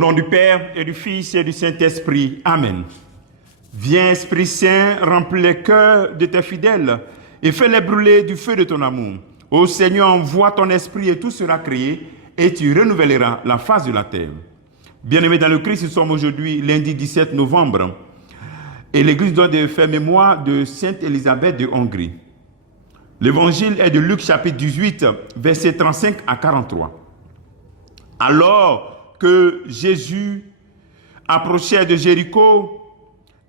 nom du Père et du Fils et du Saint-Esprit. Amen. Viens, Esprit Saint, remplis les cœurs de tes fidèles et fais-les brûler du feu de ton amour. Ô Seigneur, envoie ton esprit et tout sera créé et tu renouvelleras la face de la terre. Bien-aimés dans le Christ, nous sommes aujourd'hui lundi 17 novembre et l'Église doit faire mémoire de Sainte Élisabeth de Hongrie. L'évangile est de Luc chapitre 18, versets 35 à 43. Alors que Jésus approchait de Jéricho,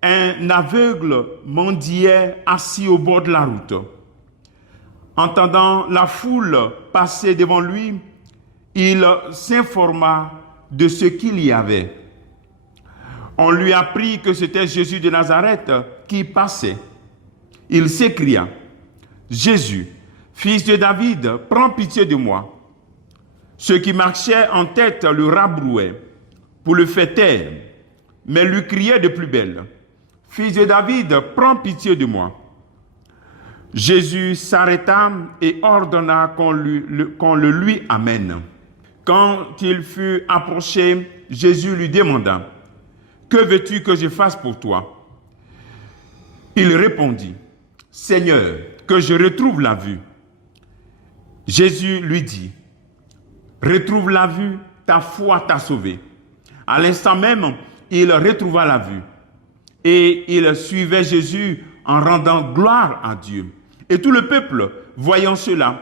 un aveugle mendiait assis au bord de la route. Entendant la foule passer devant lui, il s'informa de ce qu'il y avait. On lui apprit que c'était Jésus de Nazareth qui passait. Il s'écria: « Jésus, fils de David, prends pitié de moi. » Ceux qui marchaient en tête le rabrouaient pour le faire taire, mais lui criaient de plus belle: « Fils de David, prends pitié de moi. » Jésus s'arrêta et ordonna qu'on le lui amène. Quand il fut approché, Jésus lui demanda: « Que veux-tu que je fasse pour toi ?» Il répondit: « Seigneur, que je retrouve la vue. » Jésus lui dit: « Retrouve la vue, ta foi t'a sauvé. » À l'instant même, il retrouva la vue. Et il suivait Jésus en rendant gloire à Dieu. Et tout le peuple, voyant cela,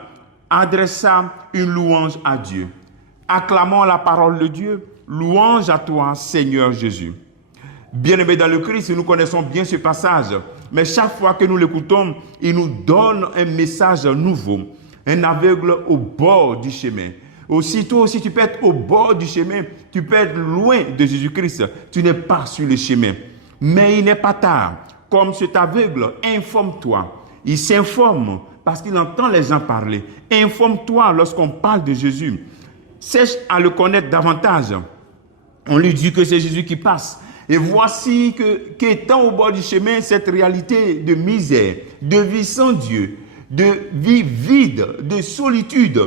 adressa une louange à Dieu. Acclamons la parole de Dieu. Louange à toi, Seigneur Jésus. Bien-aimés dans le Christ, nous connaissons bien ce passage. Mais chaque fois que nous l'écoutons, il nous donne un message nouveau. Un aveugle au bord du chemin. Aussitôt, si tu peux être au bord du chemin, tu peux être loin de Jésus-Christ. Tu n'es pas sur le chemin. Mais il n'est pas tard. Comme cet aveugle, informe-toi. Il s'informe parce qu'il entend les gens parler. Informe-toi lorsqu'on parle de Jésus. Cherche à le connaître davantage. On lui dit que c'est Jésus qui passe. Et voici qu'étant au bord du chemin, cette réalité de misère, de vie sans Dieu, de vie vide, de solitude,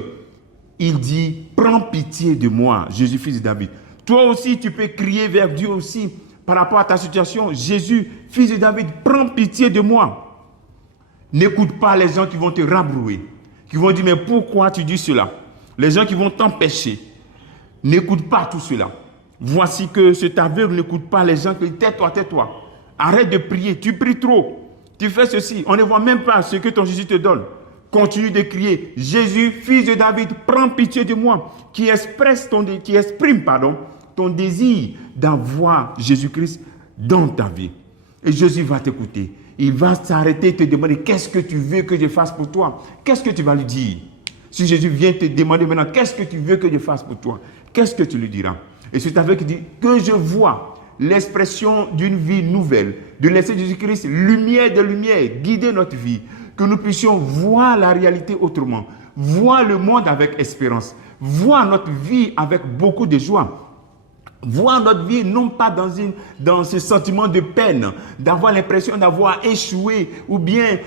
il dit: prends pitié de moi, Jésus, fils de David. Toi aussi, tu peux crier vers Dieu aussi par rapport à ta situation. Jésus, fils de David, prends pitié de moi. N'écoute pas les gens qui vont te rabrouer, qui vont dire: mais pourquoi tu dis cela? Les gens qui vont t'empêcher. N'écoute pas tout cela. Voici que cet aveugle n'écoute pas les gens qui disent: tais-toi, tais-toi. Arrête de prier, tu pries trop. Tu fais ceci, on ne voit même pas ce que ton Jésus te donne. Continue de crier: Jésus, fils de David, prends pitié de moi, qui exprime ton désir d'avoir Jésus-Christ dans ta vie. Et Jésus va t'écouter. Il va s'arrêter et te demander: qu'est-ce que tu veux que je fasse pour toi? Qu'est-ce que tu vas lui dire? Si Jésus vient te demander maintenant: qu'est-ce que tu veux que je fasse pour toi? Qu'est-ce que tu lui diras? Et c'est avec qui dit: que je vois l'expression d'une vie nouvelle, de laisser Jésus-Christ, lumière de lumière, guider notre vie, que nous puissions voir la réalité autrement, voir le monde avec espérance, voir notre vie avec beaucoup de joie, voir notre vie non pas dans ce sentiment de peine, d'avoir l'impression d'avoir échoué ou bien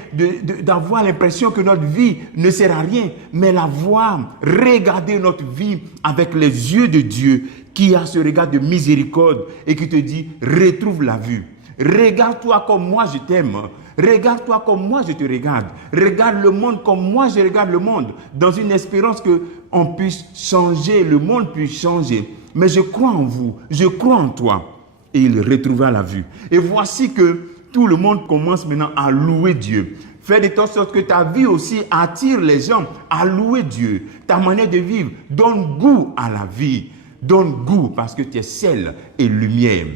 d'avoir l'impression que notre vie ne sert à rien, mais la voir, regarder notre vie avec les yeux de Dieu qui a ce regard de miséricorde et qui te dit: retrouve la vue. Regarde-toi comme moi je t'aime. Regarde-toi comme moi je te regarde. Regarde le monde comme moi je regarde le monde. Dans une espérance qu'on puisse changer, le monde puisse changer. Mais je crois en vous, je crois en toi. Et il retrouva la vue. Et voici que tout le monde commence maintenant à louer Dieu. Fais de telle sorte que ta vie aussi attire les gens à louer Dieu. Ta manière de vivre donne goût à la vie. Donne goût parce que tu es sel et lumière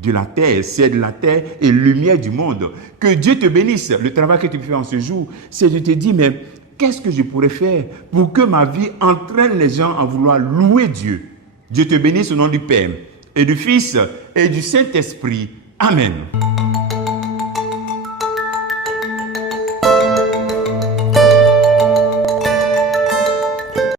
de la terre, sel de la terre et lumière du monde. Que Dieu te bénisse. Le travail que tu fais en ce jour, c'est de te dire: mais qu'est-ce que je pourrais faire pour que ma vie entraîne les gens à vouloir louer Dieu? Dieu te bénisse au nom du Père et du Fils et du Saint-Esprit. Amen.